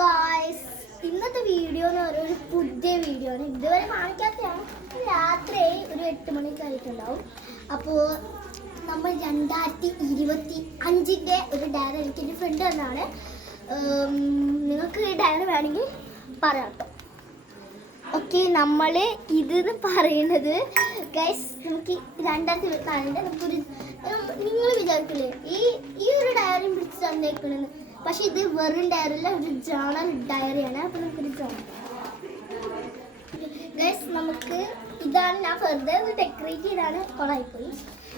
Guys, ഇന്നത്തെ video എന്ന് പറയുന്നത് ഒരു പുതിയ വീഡിയോ ആണ്. ഇതുവരെ കാണിക്കാത്തതാണ്. രാത്രി ഒരു 8 മണിക്ക് ആയിട്ടുണ്ടാവും. അപ്പോൾ നമ്മൾ 2025 ഒരു ഡയറി എനിക്കൊരു ഫ്രണ്ട് തന്നാണ്. നിങ്ങൾക്ക് ഈ ഡയറി വേണമെങ്കിൽ പറയാം കേട്ടോ. ഓക്കെ, നമ്മൾ ഇതെന്ന് പറയുന്നത് ഗൈസ്, നമുക്ക് 2024 നമുക്കൊരു നിങ്ങൾ വിചാരിക്കില്ലേ ഈ ഒരു ഡയറി പിടിച്ച് തന്നേക്കണെന്ന്. പക്ഷെ ഇത് വെറും ഡയറിയല്ല, ഒരു ജേണൽ ഡയറിയാണ്. അപ്പോൾ നമുക്കൊരു ജേണൽ ഗൈസ്, നമുക്ക് ഇതാണ് ഞാൻ വെറുതെ ഒന്ന് ഡെക്കറേറ്റ് ചെയ്താണ് കൊളായിപ്പോയി.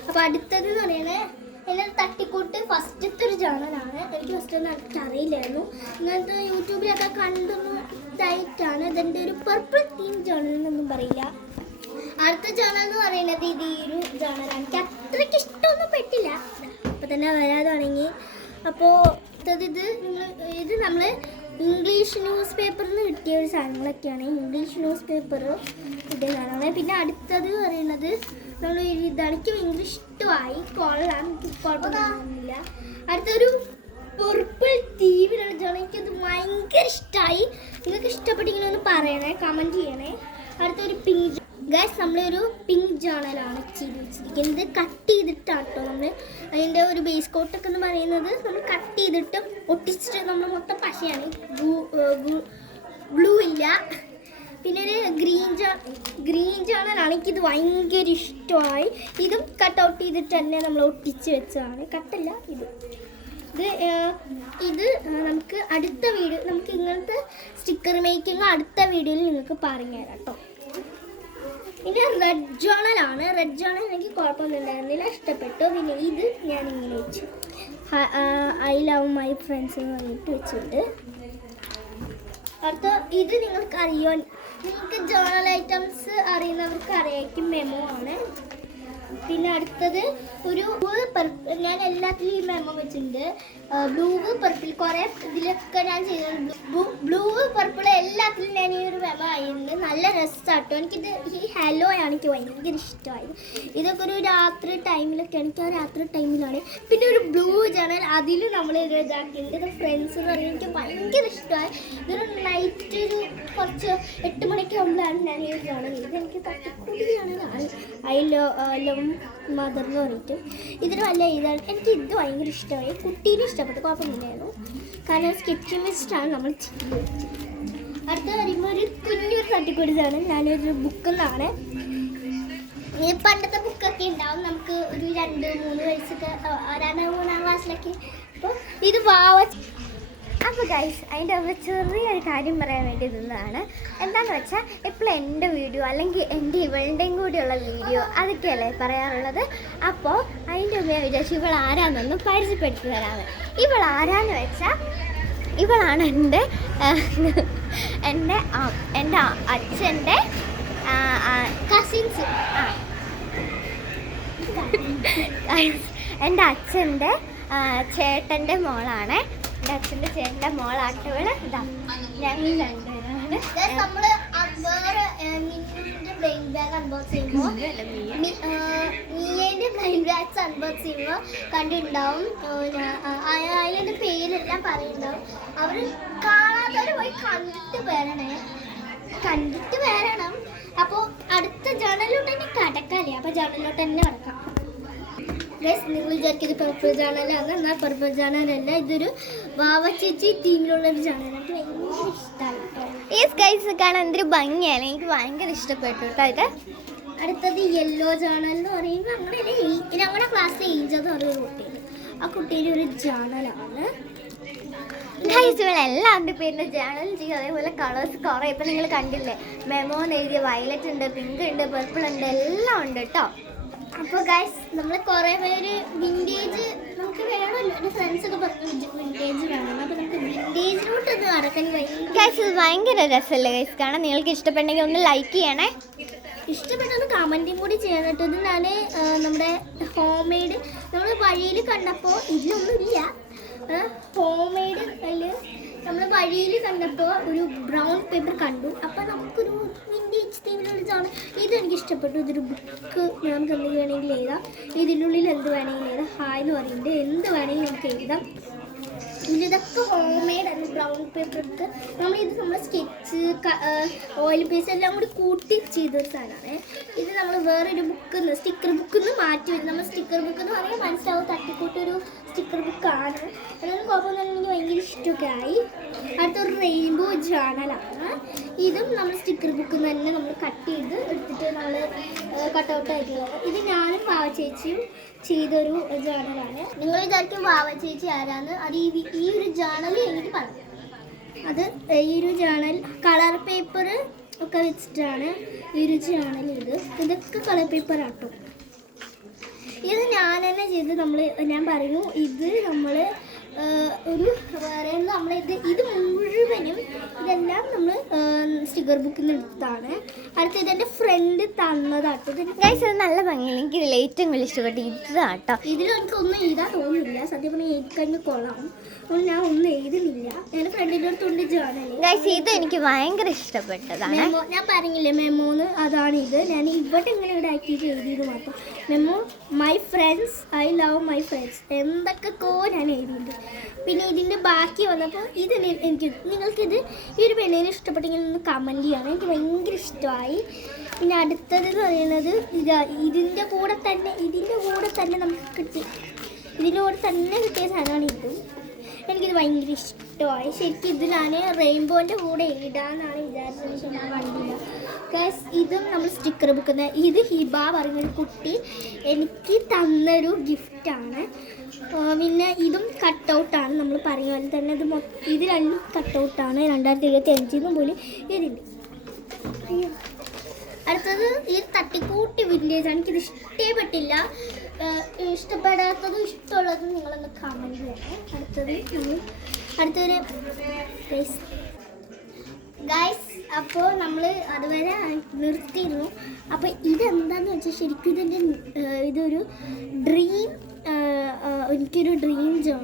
അപ്പോൾ അടുത്തത് എന്ന് പറയുന്നത് എന്നെ തട്ടിക്കൂട്ട് ഫസ്റ്റത്തെ ഒരു ജേണലാണ്. എനിക്ക് ഫസ്റ്റ് ഒന്നും അറിയില്ലായിരുന്നു. ഇങ്ങനത്തെ യൂട്യൂബിലൊക്കെ കണ്ടൊന്നും ഇതായിട്ടാണ്. ഇതിൻ്റെ ഒരു പർപ്പിൾ തീം ജേണൽ എന്നൊന്നും പറയില്ല. അടുത്ത ജേണൽ എന്ന് പറയുന്നത് ഇത് ഈ ഒരു ജേണലാണ്. എനിക്ക് അത്രയ്ക്ക് ഇഷ്ടമൊന്നും പെട്ടില്ല, അപ്പോൾ തന്നെ വരാതെ തുടങ്ങി. അപ്പോൾ ഇത് നമ്മൾ ഇംഗ്ലീഷ് ന്യൂസ് പേപ്പറിൽ നിന്ന് കിട്ടിയ ഒരു സാധനങ്ങളൊക്കെയാണ്. ഇംഗ്ലീഷ് ന്യൂസ് പേപ്പർ കിട്ടിയ സാധനമാണ്. പിന്നെ അടുത്തത് പറയുന്നത് നമ്മൾ ഇതാണ്. എനിക്ക് ഭയങ്കര ഇഷ്ടമായി, കൊള്ളാം, കുഴപ്പമൊന്നുമില്ല. അടുത്തൊരു പർപ്പിൾ തീമിലുള്ള ജേണൽ, എനിക്കത് ഭയങ്കര ഇഷ്ടമായി. നിങ്ങൾക്ക് ഇഷ്ടപ്പെട്ടെങ്കിലും ഒന്ന് പറയണേ, കമൻറ്റ് ചെയ്യണേ. അടുത്തൊരു പിങ്ക് ഗൈസ്, നമ്മളൊരു പിങ്ക് ജേണലാണ് ചെയ്ത് വെച്ചിരിക്കുന്നത്. കട്ട് ചെയ്തിട്ടാണ് കേട്ടോ നമ്മൾ അതിൻ്റെ ഒരു ബേസ് കോട്ടൊക്കെ എന്ന് പറയുന്നത്. നമ്മൾ കട്ട് ചെയ്തിട്ട് ഒട്ടിച്ചിട്ട് നമ്മൾ മൊത്തം പശയാണ്, ഗ്ലൂ ഇല്ല. പിന്നെ ഒരു ഗ്രീൻ ജേണലാണ്. എനിക്കിത് ഭയങ്കര ഇഷ്ടമായി. ഇതും കട്ട് ഔട്ട് ചെയ്തിട്ട് തന്നെ നമ്മൾ ഒട്ടിച്ച് വെച്ചതാണ്, കട്ടല്ല ഇത് നമുക്ക് അടുത്ത വീഡിയോ, നമുക്ക് ഇങ്ങനത്തെ സ്റ്റിക്കർ മേക്കിംഗ് അടുത്ത വീഡിയോയിൽ നിങ്ങൾക്ക് പറഞ്ഞു തരാം കേട്ടോ. പിന്നെ റെഡ് ജേണലാണ്. റെഡ് ജേണൽ എനിക്ക് കുഴപ്പമൊന്നും ഉണ്ടായിരുന്നില്ല, ഇഷ്ടപ്പെട്ടു. പിന്നെ ഇത് ഞാനിങ്ങനെ വെച്ചു, ഐ ലവ് മൈ ഫ്രണ്ട്സ് എന്ന് പറഞ്ഞിട്ട് വെച്ചിട്ടുണ്ട്. അടുത്ത ഇത് നിങ്ങൾക്കറിയോ, നിങ്ങൾക്ക് ജേണൽ ഐറ്റംസ് അറിയുന്നവർക്ക് അറിയായിരിക്കും, മെമോ ആണ്. പിന്നെ അടുത്തത് ഒരു ഞാൻ എല്ലാത്തിലും ഈ മെമോ വെച്ചിട്ടുണ്ട്. ബ്ലൂ പർപ്പിൾ കുറേ ഇതിലൊക്കെ ഞാൻ ചെയ്തിട്ടുണ്ട്. ബ്ലൂ പർപ്പിൾ എല്ലാത്തിലും ഞാൻ ഈ ഒരു മെമോ ആയിട്ടുണ്ട്. നല്ല രസമാട്ടോ. എനിക്കിത് ഈ ഹലോ ആണ് എനിക്ക് ഭയങ്കര ഇഷ്ടമായത്. ഇതൊക്കെ ഒരു രാത്രി ടൈമിലൊക്കെ, എനിക്ക് ആ രാത്രി ടൈമിലാണ്. പിന്നെ ഒരു ബ്ലൂ ജേണൽ, അതിൽ നമ്മൾ ഇത് ഇതാക്കിയിട്ടുണ്ട്. ഇത് ഫ്രണ്ട്സ് എന്ന് പറയുന്നത് എനിക്ക് ഭയങ്കര ഇഷ്ടമായി. ഇതൊരു നൈറ്റ് ഒരു കുറച്ച് 8 മണിക്ക് ആകുമ്പോഴാണ് ഞാൻ ഈ ജേണൽ. ഇത് എനിക്ക് തട്ടിക്കൂടി ജേണലാണ്. ഐ ലവ് മദർ എന്ന് പറഞ്ഞിട്ട് ഇതിന് വല്ല ഇതാണ്. എനിക്ക് ഇത് ഭയങ്കര ഇഷ്ടമായി. കുട്ടീനെ ഇഷ്ടപ്പെട്ടു, കുഴപ്പമില്ലായിരുന്നു. കാരണം സ്കെച്ചിങ് വെച്ചിട്ടാണ് നമ്മൾ ചെയ്യുന്നത്. അടുത്ത പറയുമ്പോൾ ഒരു കുഞ്ഞൊരു തട്ടിക്കൂടിയതാണ്. ഞാനൊരു ബുക്കിൽ നിന്നാണ്. ഈ പണ്ടത്തെ ബുക്കൊക്കെ ഉണ്ടാവും നമുക്ക് ഒരു 2-3 വയസ്സൊക്കെ, 2-3 ക്ലാസ്സിലൊക്കെ. അപ്പോൾ ഇത് അപ്പോൾ ഗൈസ്, അതിൻ്റെ ഒരു ചെറിയൊരു കാര്യം പറയാൻ വേണ്ടി നിന്നതാണ്. എന്താണെന്ന് വെച്ചാൽ ഇപ്പോൾ എൻ്റെ വീഡിയോ അല്ലെങ്കിൽ എൻ്റെ ഇവളുടെയും കൂടിയുള്ള വീഡിയോ അതൊക്കെയല്ലേ പറയാറുള്ളത്. അപ്പോൾ അതിൻ്റെ ഉപയോഗം വിചാരിച്ചു ഇവൾ ആരാന്നൊന്ന് പരിചയപ്പെടുത്തി തരാമെന്ന്. ഇവൾ ആരാന്ന് വെച്ചാൽ ഇവളാണ് എൻ്റെ അച്ഛൻ്റെ കസിൻസ്. എൻ്റെ അച്ഛൻ്റെ ചേട്ടൻ്റെ മോളാണ്. എൻ്റെ അച്ഛൻ്റെ ചേട്ടൻ്റെ മോളാട്ടവള്. ഇതാ ഞങ്ങൾ രണ്ടുപേരാണ്. നമ്മൾ മിന്നിൻ്റെ ബ്രെയിൻ ബാഗ് അൺബോക്സ് ചെയ്യുമ്പോൾ, മിയേൻ്റെ ബ്രെയിൻ ബാഗ്സ് അൺബോക്സ് ചെയ്യുമ്പോൾ കണ്ടിട്ടുണ്ടാവും. അതിൻ്റെ പേരെല്ലാം പറയുന്നുണ്ടാവും. അവർ കാണാത്തവർ പോയി കണ്ടിട്ട് വരണം. അപ്പോൾ അടുത്ത ജേണലിലോട്ട് തന്നെ കടക്കാല്ലേ, അപ്പോൾ ജേണലിലോട്ട് തന്നെ കടക്കാം. ഗൈസ്, നിങ്ങൾ വിചാരിക്കുന്നത് പർപ്പിൾ ജേണലാണ്. എന്നാൽ പർപ്പിൾ ജേണലല്ല, ഇതൊരു വാവച്ചേച്ചി തീമിലുള്ളൊരു ജേണലാണ്. എനിക്ക് ഭയങ്കര ഇഷ്ടമാണ് കേട്ടോ. ഈ ഗൈസ് കാണാൻ എന്തൊരു ഭംഗിയാണ്, എനിക്ക് ഭയങ്കര ഇഷ്ടപ്പെട്ടു കേട്ടോ ഇത്. അടുത്തത് യെല്ലോ ജേണൽ എന്ന് പറയുമ്പോൾ ഞങ്ങളുടെ ക്ലാസ്സിൽ ഏഞ്ച് എന്ന് പറയുന്ന ഒരു കുട്ടിയാണ്. ആ കുട്ടിയുടെ ഒരു ജേണലാണ്. എല്ലാവരുടെ പേരിൻ്റെ ജേണൽ ചെയ്യും. അതേപോലെ കളേഴ്സ് കുറേ ഇപ്പം നിങ്ങൾ കണ്ടില്ലേ, മെമോ എഴുതിയ വയലറ്റ് ഉണ്ട്, പിങ്ക് ഉണ്ട്, പർപ്പിൾ ഉണ്ട്, എല്ലാം ഉണ്ട് കേട്ടോ. അപ്പോൾ ഗൈസ്, നമ്മൾ കുറേ പേര് വിൻറ്റേജ് നമുക്ക് വേണമല്ലോ. എൻ്റെ ഫ്രണ്ട്സൊക്കെ പറഞ്ഞു വിൻറ്റേജ് വേണം. അപ്പോൾ നമുക്ക് വിൻറ്റേജിലോട്ടൊന്ന് നടക്കാൻ ഗൈസ്, ഇത് ഭയങ്കര രസമല്ലേ ഗൈസ് കാണാൻ. നിങ്ങൾക്ക് ഇഷ്ടപ്പെട്ടെങ്കിൽ ഒന്ന് ലൈക്ക് ചെയ്യണേ, ഇഷ്ടപ്പെട്ടൊന്ന് കമൻറ്റും കൂടി ചെയ്യണം കേട്ടോ. ഇത് ഞാൻ നമ്മുടെ ഹോം മെയ്ഡ് നമ്മൾ വഴിയിൽ കണ്ടപ്പോൾ, ഇതിലൊന്നുമില്ല ഹോം മെയ്ഡ്, അതിൽ നമ്മൾ വഴിയിൽ കണ്ടപ്പോൾ ഒരു ബ്രൗൺ പേപ്പർ കണ്ടു. അപ്പോൾ നമുക്കൊരു വിൻറ്റേജ് തീമിലുള്ള ജേണൽ ഇതെനിക്ക് ഇഷ്ടപ്പെട്ടു. ഇതൊരു ബുക്ക് നമുക്ക് എന്ത് വേണമെങ്കിലും എഴുതാം. ഇതിനുള്ളിൽ എന്ത് വേണമെങ്കിലും എഴുതാം. ഹായ് എന്ന് പറയുന്നത് എന്ത് വേണമെങ്കിലും നമുക്ക് എഴുതാം. ഇതൊക്കെ ഹോം മെയ്ഡ് ആണ്. ബ്രൗൺ പേപ്പർക്ക് നമ്മൾ സ്കെച്ച് ഓയിൽ പേസ്റ്റ് എല്ലാം കൂടി കൂട്ടി ചെയ്തൊരു സാധനമാണ്. ഇത് നമ്മൾ വേറൊരു സ്റ്റിക്കർ ബുക്കിൽ നിന്ന് മാറ്റി വരും. നമ്മൾ സ്റ്റിക്കർ ബുക്ക് എന്ന് പറയാൻ മനസ്സിലാവും, തട്ടിക്കൂട്ടൊരു സ്റ്റിക്കർ ബുക്കാണ്. അതൊന്നും കുഴപ്പമൊന്നും എനിക്ക് ഭയങ്കര ഇഷ്ടമൊക്കെ ആയി. അടുത്തൊരു റെയിൻബോ ജേർണലാണ്. ഇതും നമ്മൾ സ്റ്റിക്കർ ബുക്കിൽ നിന്ന് തന്നെ നമ്മൾ കട്ട് ചെയ്ത് എടുത്തിട്ട് നമ്മൾ കട്ടൗട്ടായിട്ടുള്ളത്. ഇത് ഞാനും വാവ ചേച്ചിയും ചെയ്തൊരു ജേർണലാണ്. നിങ്ങൾ വിചാരിക്കും വാവ ചേച്ചി ആരാന്ന്? അത് ഈ ഒരു ജേർണൽ എനിക്ക് പറഞ്ഞു. അത് ഈ ഒരു ജേർണൽ കളർ പേപ്പർ ഒക്കെ വെച്ചിട്ടാണ് ഈ ഒരു ജേർണൽ. ഇതൊക്കെ കളർ പേപ്പറാട്ടോ. ഇത് ഞാൻ തന്നെ ചെയ്ത് ഞാൻ പറയൂ, ഇത് നമ്മൾ ഒരു വേറെ ഇത് മുഴുവനും ഇതെല്ലാം നമ്മൾ സ്റ്റിക്കർ ബുക്കിൽ നിന്ന് എടുത്താണ്. അടുത്ത ഇതെൻ്റെ ഫ്രണ്ട് തന്നതാട്ടോ. ഗൈസ് അത് നല്ല ഭംഗിയില്ല, എനിക്ക് ഇതിൽ ഏറ്റവും കൂടുതൽ ഇഷ്ടപ്പെട്ടു ഇതാട്ടോ. ഇതിലെനിക്കൊന്നും എഴുതാൻ തോന്നുന്നില്ല, സത്യം പറഞ്ഞാൽ എഴുതിക്കഴിഞ്ഞ് കൊള്ളാം. അതുകൊണ്ട് ഞാൻ ഒന്നും എഴുതുന്നില്ല. എൻ്റെ ഫ്രണ്ടിൻ്റെ അടുത്തുണ്ട് ജേർണൽ. ഗൈസ് ഇത് എനിക്ക് ഭയങ്കര ഇഷ്ടപ്പെട്ടതാണ്. ഞാൻ പറഞ്ഞില്ലേ മെമ്മോന്ന്, അതാണ് ഇത്. ഞാൻ ഇവിടെ ഇങ്ങനെ ആക്കിയിട്ട് എഴുതിയത് മാത്രം. Memo my friends, I love my friends, എന്തൊക്കെയോ ഞാൻ എഴുതിയിട്ടുണ്ട്. പിന്നെ ഇതിൻ്റെ ബാക്കി വന്നപ്പോൾ നിങ്ങൾക്കിത് ഈ ഒരു പെണ്ണിനെ ഇഷ്ടപ്പെട്ടെങ്കിൽ ഒന്ന് കമൻറ്റ് ചെയ്യണം. എനിക്ക് ഭയങ്കര ഇഷ്ടമായി. പിന്നെ അടുത്തത് എന്ന് പറയുന്നത് ഇതിൻ്റെ കൂടെ തന്നെ നമുക്ക് കിട്ടി. ഇതിൻ്റെ കൂടെ തന്നെ കിട്ടിയ സാധനമാണ് ഇതും. എനിക്കിത് ഭയങ്കര ഇഷ്ടമായി. ശരിക്കും ഇത് ഞാൻ റെയിൻബോൻ്റെ കൂടെ ഇടാമെന്നാണ് വിചാരിച്ചത്, പക്ഷേ ഞാൻ കണ്ടില്ല. ഇതും നമ്മൾ സ്റ്റിക്കർ ബുക്കുന്ന ഇത് ഹിബ പറഞ്ഞൊരു കുട്ടി എനിക്ക് തന്നൊരു ഗിഫ്റ്റാണ്. പിന്നെ ഇതും കട്ടൗട്ടാണ്. നമ്മൾ പറഞ്ഞ പോലെ തന്നെ ഇത് രണ്ടും കട്ടൗട്ടാണ്. 2025 പോലും ഇതിൻ്റെ. അടുത്തത് ഈ തട്ടിക്കൂട്ടി വിൻറ്റേജാണ്. എനിക്കിത് ഇഷ്ടപ്പെട്ടില്ല. ഇഷ്ടപ്പെടാത്തതും ഇഷ്ടമുള്ളതും നിങ്ങളൊന്ന് കമൻറ്റ് ചെയ്യണം. അടുത്തൊരു ഗൈസ്, അപ്പോൾ നമ്മൾ അതുവരെ നിർത്തിയിരുന്നു. അപ്പോൾ ഇതെന്താന്ന് വെച്ചാൽ ശരിക്കും ഇതൊരു ഡ്രീം, എനിക്കൊരു ഡ്രീം ജോൺ